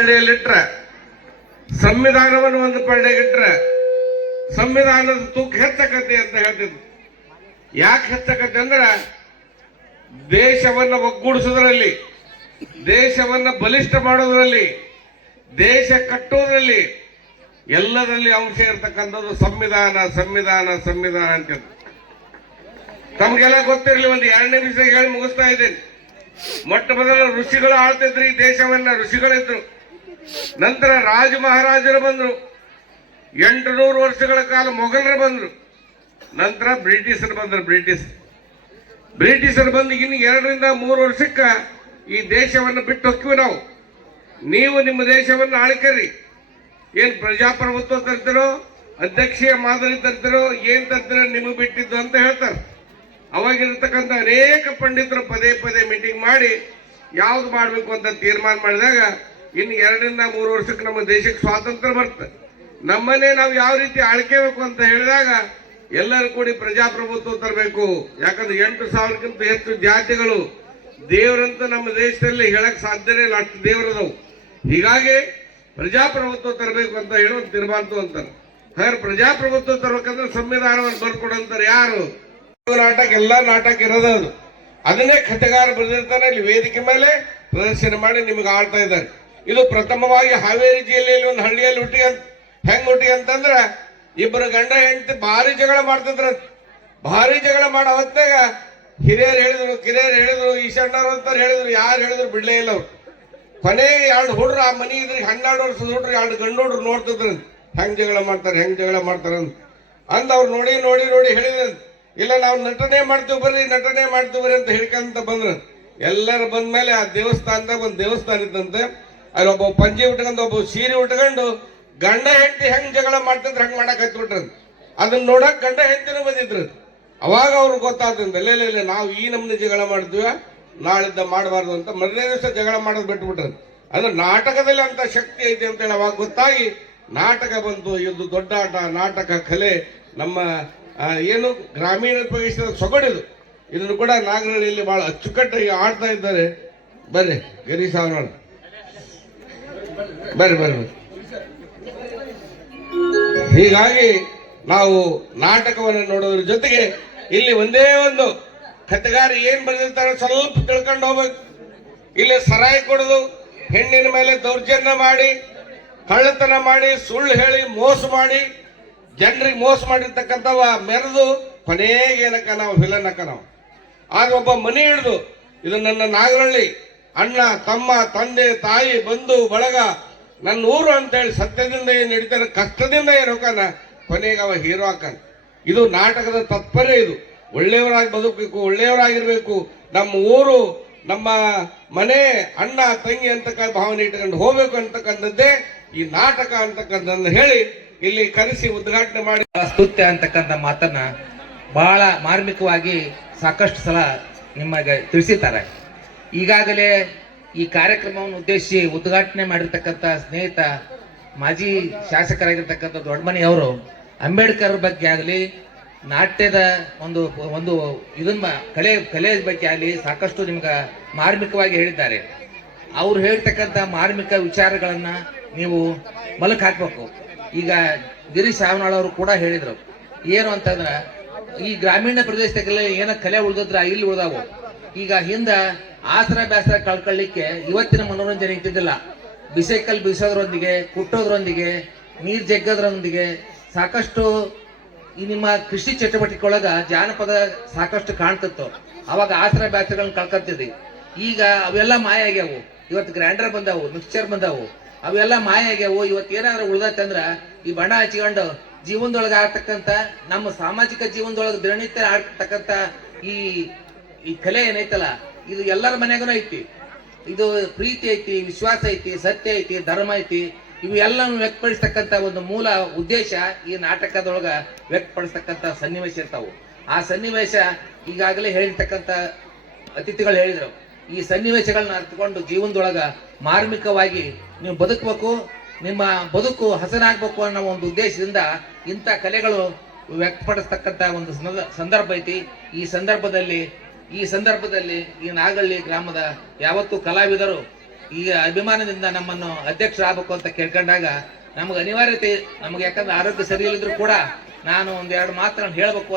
ಪಳ್ಳಿಯಲ್ಲಿಟ್ರೆ, ಸಂವಿಧಾನವನ್ನು ಒಂದು ಪಳ್ಳಿಗಿಟ್ರೆ ಸಂವಿಧಾನದ ತೂಕ ಹೆಚ್ಚಕತೆ ಅಂತ ಹೇಳ್ತಿದ್ರು. ಯಾಕೆ ಹೆಚ್ಚಕತೆ ಅಂದ್ರೆ, ದೇಶವನ್ನ ಒಗ್ಗೂಡಿಸೋದ್ರಲ್ಲಿ ದೇಶವನ್ನ ಬಲಿಷ್ಠ ಮಾಡೋದ್ರಲ್ಲಿ ದೇಶ ಕಟ್ಟೋದ್ರಲ್ಲಿ ಎಲ್ಲದರಲ್ಲಿ ಅಂಶ ಇರತಕ್ಕಂಥದ್ದು ಸಂವಿಧಾನ ಸಂವಿಧಾನ ಸಂವಿಧಾನ ಅಂತ ತಮಗೆಲ್ಲ ಗೊತ್ತಿರಲಿ, ಒಂದು ಎರಡನೇ ವಿಷಯ ಹೇಳಿ ಮುಗಿಸ್ತಾ ಇದ್ದೇನೆ. ಮೊಟ್ಟ ಮೊದಲ ಋಷಿಗಳು ಆಳ್ತಿದ್ರು ಈ ದೇಶವನ್ನ, ಋಷಿಗಳಿದ್ರು. ನಂತರ ರಾಜ ಮಹಾರಾಜರು ಬಂದರು. ಎಂಟು ನೂರು ವರ್ಷಗಳ ಕಾಲ ಮೊಘಲರು ಬಂದರು. ನಂತರ ಬ್ರಿಟಿಷರು ಬಂದರು, ಬ್ರಿಟಿಷ್. ಬ್ರಿಟಿಷರು ಬಂದು ಇನ್ನು ಎರಡರಿಂದ ಮೂರು ವರ್ಷಕ್ಕೆ ಈ ದೇಶವನ್ನು ಬಿಟ್ಟು ಹೋಗ್ತೀವಿ ನಾವು. ನೀವು ನಿಮ್ಮ ದೇಶವನ್ನು ಆಳ್ಕರಿ. ಏನು ಪ್ರಜಾಪ್ರಭುತ್ವ ತರ್ತಿರೋ, ಅಧ್ಯಕ್ಷೀಯ ಮಾದರಿ ತರ್ತಿರೋ, ಏನು ತರ್ತಿರೋ ನಿಮಗೆ ಬಿಟ್ಟಿದ್ದು ಅಂತ ಹೇಳ್ತಾರೆ. ಅವಾಗಿರ್ತಕ್ಕಂಥ ಅನೇಕ ಪಂಡಿತರು ಪದೇ ಪದೇ ಮೀಟಿಂಗ್ ಮಾಡಿ, ಯಾವ್ದು ಮಾಡಬೇಕು ಅಂತ ತೀರ್ಮಾನ ಮಾಡಿದಾಗ ಇನ್ನು ಎರಡರಿಂದ ಮೂರು ವರ್ಷಕ್ಕೆ ನಮ್ಮ ದೇಶಕ್ಕೆ ಸ್ವಾತಂತ್ರ್ಯ ಬರ್ತದೆ. ನಮ್ಮನ್ನೇ ನಾವು ಯಾವ ರೀತಿ ಆಳ್ಕೆಬೇಕು ಅಂತ ಹೇಳಿದಾಗ ಎಲ್ಲರೂ ಕೂಡಿ ಪ್ರಜಾಪ್ರಭುತ್ವ ತರಬೇಕು. ಯಾಕಂದ್ರೆ ಎಂಟು ಸಾವಿರಕ್ಕಿಂತ ಹೆಚ್ಚು ಜಾತಿಗಳು ದೇವರಂತ ನಮ್ಮ ದೇಶದಲ್ಲಿ ಹೇಳಕ್ ಸಾಧ್ಯನೇ ಇಲ್ಲ, ಅಷ್ಟು ದೇವರದವು. ಹೀಗಾಗಿ ಪ್ರಜಾಪ್ರಭುತ್ವ ತರಬೇಕು ಅಂತ ಹೇಳಿ ಒಂದು ತೀರ್ಮಾನ ಅಂತಾರೆ ಹಾಗಾದ್ರೆ ಪ್ರಜಾಪ್ರಭುತ್ವ ತರಬೇಕಂದ್ರೆ ಸಂವಿಧಾನವನ್ನು ಬರ್ಕೊಡಂತಾರೆ ಯಾರು? ನಾಟಕ, ಎಲ್ಲ ನಾಟಕ ಇರೋದು ಅದು. ಅದನ್ನೇ ಕಥೆಗಾರ ಬರೆದಿರ್ತಾನೆ, ಇಲ್ಲಿ ವೇದಿಕೆ ಮೇಲೆ ಪ್ರದರ್ಶನ ಮಾಡಿ ನಿಮಗೆ ಆಳ್ತಾ ಇದ್ದಾರೆ. ಇದು ಪ್ರಥಮವಾಗಿ ಹಾವೇರಿ ಜಿಲ್ಲೆಯಲ್ಲಿ ಒಂದು ಹಳ್ಳಿಯಲ್ಲಿ ಹುಟ್ಟಿ ಅಂತ ಹೆಂಗ್ ಹುಟ್ಟಿ ಅಂತಂದ್ರ ಇಬ್ಬರು ಗಂಡ ಹೆಂಡತಿ ಭಾರಿ ಜಗಳ ಮಾಡ್ತಿದ್ರ. ಭಾರಿ ಜಗಳ ಮಾಡೋ ಹೊತ್ತಾಗ ಹಿರಿಯರು ಹೇಳಿದ್ರು, ಕಿರಿಯರು ಹೇಳಿದ್ರು ಈಶಣ್ಣರು ಅಂತ ಹೇಳಿದ್ರು, ಯಾರು ಹೇಳಿದ್ರು ಬಿಡ್ಲೇ ಇಲ್ಲ ಅವ್ರು. ಕೊನೆಗೆ ಎರಡು ಹುಡ್ರು ಆ ಮನಿ ಇದ್ರಿಗೆ ಹನ್ನೆರಡು ವರ್ಷದ ಹುಡ್ರು ಎರಡು ಗಂಡು ಹುಡ್ರು ನೋಡ್ತಿದ್ರು. ಹೆಂಗ್ ಜಗಳ ಮಾಡ್ತಾರೆ, ಹೆಂಗ್ ಜಗಳ ಮಾಡ್ತಾರೆ ಅಂತ. ಅಂದ್ ಅವ್ರು ನೋಡಿ ನೋಡಿ ನೋಡಿ ಹೇಳಿದ್ರು. ಇಲ್ಲ, ನಾವು ನಟನೆ ಮಾಡ್ತೀವಿ ಬರ್ರಿ, ನಟನೆ ಮಾಡ್ತೀವಿ ಅಂತ ಹೇಳ್ಕೊಂತ ಬಂದ್ರು. ಎಲ್ಲರೂ ಬಂದ್ಮೇಲೆ ಆ ದೇವಸ್ಥಾನದಾಗ ಒಂದು ದೇವಸ್ಥಾನ ಇದ್ದಂತೆ ಅಲ್ಲಿ ಒಬ್ಬ ಪಂಜಿ ಉಟ್ಕೊಂಡು, ಒಬ್ಬ ಸೀರೆ ಉಟ್ಕೊಂಡು, ಗಂಡ ಹೆಂಡತಿ ಹೆಂಗ್ ಜಗಳ ಮಾಡ್ತಿದ್ರು, ಹಂಗ್ ಮಾಡಕ್ ಹತ್ಬಿಟ್ರು. ಅದನ್ನ ನೋಡಕ್ ಗಂಡ ಹೆಂಡತಿನೂ ಬಂದಿದ್ರು. ಅವಾಗ ಅವ್ರಿಗೆ ಗೊತ್ತಾಗ್ತದೆ ಇಲ್ಲ ನಾವು ಈ ನಮ್ನ ಜಗಳ ಮಾಡಿದ್ವಿ ನಾಳಿದ್ದ ಮಾಡಬಾರ್ದು ಅಂತ ಮೊದಲನೇ ದಿವಸ ಜಗಳ ಮಾಡೋದು ಬಿಟ್ಬಿಟ್ರು. ಅಂದ್ರೆ ನಾಟಕದಲ್ಲಿ ಅಂತ ಶಕ್ತಿ ಐತೆ ಅಂತೇಳಿ ಅವಾಗ ಗೊತ್ತಾಗಿ, ನಾಟಕ ಬಂತು ಇದು ದೊಡ್ಡ ಆಟ, ನಾಟಕ, ಕಲೆ, ನಮ್ಮ ಏನು ಗ್ರಾಮೀಣ ಪ್ರದೇಶದ ಸೊಗಡಿದು ಇದನ್ನು ಕೂಡ ನಾಗರಹಳ್ಳಿಯಲ್ಲಿ ಬಹಳ ಅಚ್ಚುಕಟ್ಟಾಗಿ ಆಡ್ತಾ ಇದ್ದಾರೆ. ಬರ್ರಿ ಗರಿ ಅವನೋಡ ಬರ್ರಿ ಬರ್ರಿ ಹೀಗಾಗಿ ನಾವು ನಾಟಕವನ್ನು ನೋಡೋದ್ರ ಜೊತೆಗೆ ಇಲ್ಲಿ ಒಂದೇ ಒಂದು ಕತೆಗಾರಿ ಏನ್ ಬರೆದಿರ್ತಾರೆ ಸ್ವಲ್ಪ ತಿಳ್ಕೊಂಡು ಹೋಗ್ಬೇಕು. ಇಲ್ಲಿ ಸರಾಯಿ ಕೊಡೋದು ಹೆಣ್ಣಿನ ಮೇಲೆ ದೌರ್ಜನ್ಯ ಮಾಡಿ, ಕಳ್ಳತನ ಮಾಡಿ, ಸುಳ್ಳು ಹೇಳಿ ಮೋಸ ಮಾಡಿ, ಜನರಿಗೆ ಮೋಸ ಮಾಡಿರ್ತಕ್ಕಂಥವ ಮೆರೆದು ಕೊನೆಗೆ ಏನಕ್ಕ ನಾವು ವಿಲನ್ ಅಕ್ಕ ನಾವು. ಆಗ ಒಬ್ಬ ಮನೆ ಹಿಡಿದು, ಇದು ನನ್ನ ನಾಗರಳ್ಳಿ ಅಣ್ಣ, ತಮ್ಮ, ತಂದೆ, ತಾಯಿ, ಬಂಧು, ಬಳಗ ನನ್ನ ಊರು ಅಂತೇಳಿ ಸತ್ಯದಿಂದ ಏನು ನಡೀತಾನೆ ಕಷ್ಟದಿಂದ ಏನು ಹೋಗಾನ ಕೊನೆಗೆ ಅವ ಹೀರೋ ಹಾಕಾನ ಇದು ನಾಟಕದ ತಾತ್ಪರ್ಯ ಇದು. ಒಳ್ಳೆಯವರಾಗಿ ಬದುಕಬೇಕು, ಒಳ್ಳೆಯವರಾಗಿರ್ಬೇಕು. ನಮ್ಮ ಊರು, ನಮ್ಮ ಮನೆ, ಅಣ್ಣ, ತಂಗಿ ಅಂತಕ್ಕಂಥ ಭಾವನೆ ಇಟ್ಕೊಂಡು ಹೋಗ್ಬೇಕು ಅಂತಕ್ಕಂಥದ್ದೇ ಈ ನಾಟಕ ಅಂತಕ್ಕಂಥದ್ದನ್ನು ಹೇಳಿ ಇಲ್ಲಿ ಕರೆಸಿ ಉದ್ಘಾಟನೆ ಮಾಡಿ. ಸ್ತುತ್ಯ ಅಂತಕ್ಕಂಥ ಮಾತನ್ನ ಬಹಳ ಮಾರ್ಮಿಕವಾಗಿ ಸಾಕಷ್ಟು ಸಲ ನಿಮಗೆ ತಿಳಿಸಿದ್ದಾರೆ. ಈಗಾಗಲೇ ಈ ಕಾರ್ಯಕ್ರಮವನ್ನು ಉದ್ದೇಶಿಸಿ ಉದ್ಘಾಟನೆ ಮಾಡಿರ್ತಕ್ಕಂಥ ಸ್ನೇಹಿತ ಮಾಜಿ ಶಾಸಕರಾಗಿರ್ತಕ್ಕಂಥ ದೊಡ್ಡಮನಿ ಅವರು ಅಂಬೇಡ್ಕರ್ ಬಗ್ಗೆ ಆಗಲಿ, ನಾಟ್ಯದ ಒಂದು ಒಂದು ಇದನ್ನ ಕಲೆ ಕಲೆ ಬಗ್ಗೆ ಆಗಲಿ ಸಾಕಷ್ಟು ನಿಮ್ಗೆ ಮಾರ್ಮಿಕವಾಗಿ ಹೇಳಿದ್ದಾರೆ. ಅವ್ರು ಹೇಳ್ತಕ್ಕಂಥ ಮಾರ್ಮಿಕ ವಿಚಾರಗಳನ್ನು ನೀವು ಮಲಕ್ ಹಾಕ್ಬೇಕು. ಈಗ ಗಿರೀಶ್ ಸಾವನಾಳ್ ಅವರು ಕೂಡ ಹೇಳಿದರು, ಏನು ಅಂತಂದ್ರೆ ಈ ಗ್ರಾಮೀಣ ಪ್ರದೇಶದಾಗೆಲ್ಲ ಏನೋ ಕಲೆ ಉಳಿದ್ರೆ ಇಲ್ಲಿ ಉಳಿದಾವು. ಈಗ ಹಿಂದ ಆಸರ ಬೇಸರ ಕಳ್ಕೊಳ್ಳಿಕ್ಕೆ ಇವತ್ತಿನ ಮನೋರಂಜನೆ ಇದ್ದಿದ್ದಿಲ್ಲ ಬಿಸೈಕಲ್ ಬೀಸೋದ್ರೊಂದಿಗೆ, ಕುಟ್ಟೋದ್ರೊಂದಿಗೆ, ನೀರು ಜಗ್ಗೋದ್ರೊಂದಿಗೆ ಸಾಕಷ್ಟು ಈ ನಿಮ್ಮ ಕೃಷಿ ಚಟುವಟಿಕೆ ಒಳಗ ಜಾನಪದ ಸಾಕಷ್ಟು ಕಾಣ್ತಿತ್ತು. ಅವಾಗ ಆಸರ ಬೇಸರಗಳನ್ನ ಕಳ್ಕೊತಿದ್ವಿ. ಈಗ ಅವೆಲ್ಲ ಮಾಯ ಆಗ್ಯಾವು. ಇವತ್ತು ಗ್ರ್ಯಾಂಡರ್ ಬಂದಾವು, ಮಿಕ್ಸ್ಚರ್ ಬಂದಾವು. ಅವೆಲ್ಲ ಮಾಯ ಆಗ್ಯಾವು. ಇವತ್ತು ಏನಾದ್ರು ಉಳ್ದತ್ತಂದ್ರ ಈ ಬಣ್ಣ ಹಚ್ಕೊಂಡು ಜೀವನದೊಳಗೆ ಆಗ್ತಕ್ಕಂಥ ನಮ್ಮ ಸಾಮಾಜಿಕ ಜೀವನದೊಳಗೆ ದಿನನಿತ್ಯ ಆಗ್ತಕ್ಕಂಥ ಈ ಈ ಕಲೆ ಏನೈತಲ್ಲ ಇದು ಎಲ್ಲರ ಮನೆಗೂ ಐತಿ. ಇದು ಪ್ರೀತಿ ಐತಿ, ವಿಶ್ವಾಸ ಐತಿ, ಸತ್ಯ ಐತಿ, ಧರ್ಮ ಐತಿ. ಇವು ಎಲ್ಲವನ್ನು ವ್ಯಕ್ತಪಡಿಸ್ತಕ್ಕಂತ ಒಂದು ಮೂಲ ಉದ್ದೇಶ ಈ ನಾಟಕದೊಳಗ ವ್ಯಕ್ತಪಡಿಸ್ತಕ್ಕಂಥ ಸನ್ನಿವೇಶ ಇರ್ತಾವು. ಆ ಸನ್ನಿವೇಶ ಈಗಾಗಲೇ ಹೇಳಿರ್ತಕ್ಕಂಥ ಅತಿಥಿಗಳು ಹೇಳಿದರು. ಈ ಸನ್ನಿವೇಶಗಳನ್ನ ಅರ್ಥಕೊಂಡು ಜೀವನದೊಳಗ ಮಾರ್ಮಿಕವಾಗಿ ನೀವು ಬದುಕಬೇಕು, ನಿಮ್ಮ ಬದುಕು ಹಸನಾಗಬೇಕು ಅನ್ನೋ ಒಂದು ಉದ್ದೇಶದಿಂದ ಇಂಥ ಕಲೆಗಳು ವ್ಯಕ್ತಪಡಿಸ್ತಕ್ಕಂಥ ಒಂದು ಸಂದರ್ಭ ಐತಿ. ಈ ಸಂದರ್ಭದಲ್ಲಿ ಈ ಸಂದರ್ಭದಲ್ಲಿ ಈ ನಾಗಳ್ಳಿ ಗ್ರಾಮದ ಯಾವತ್ತು ಕಲಾವಿದರು ಈ ಅಭಿಮಾನದಿಂದ ನಮ್ಮನ್ನು ಅಧ್ಯಕ್ಷರಾಗಬೇಕು ಅಂತ ಕೇಳ್ಕೊಂಡಾಗ ನಮಗೆ ಅನಿವಾರ್ಯತೆ, ನಮಗೆ ಯಾಕಂದ್ರೆ ಆರೋಗ್ಯ ಸರಿ ಕೂಡ ನಾನು ಒಂದೆರಡು ಮಾತ್ರ ಹೇಳಬೇಕು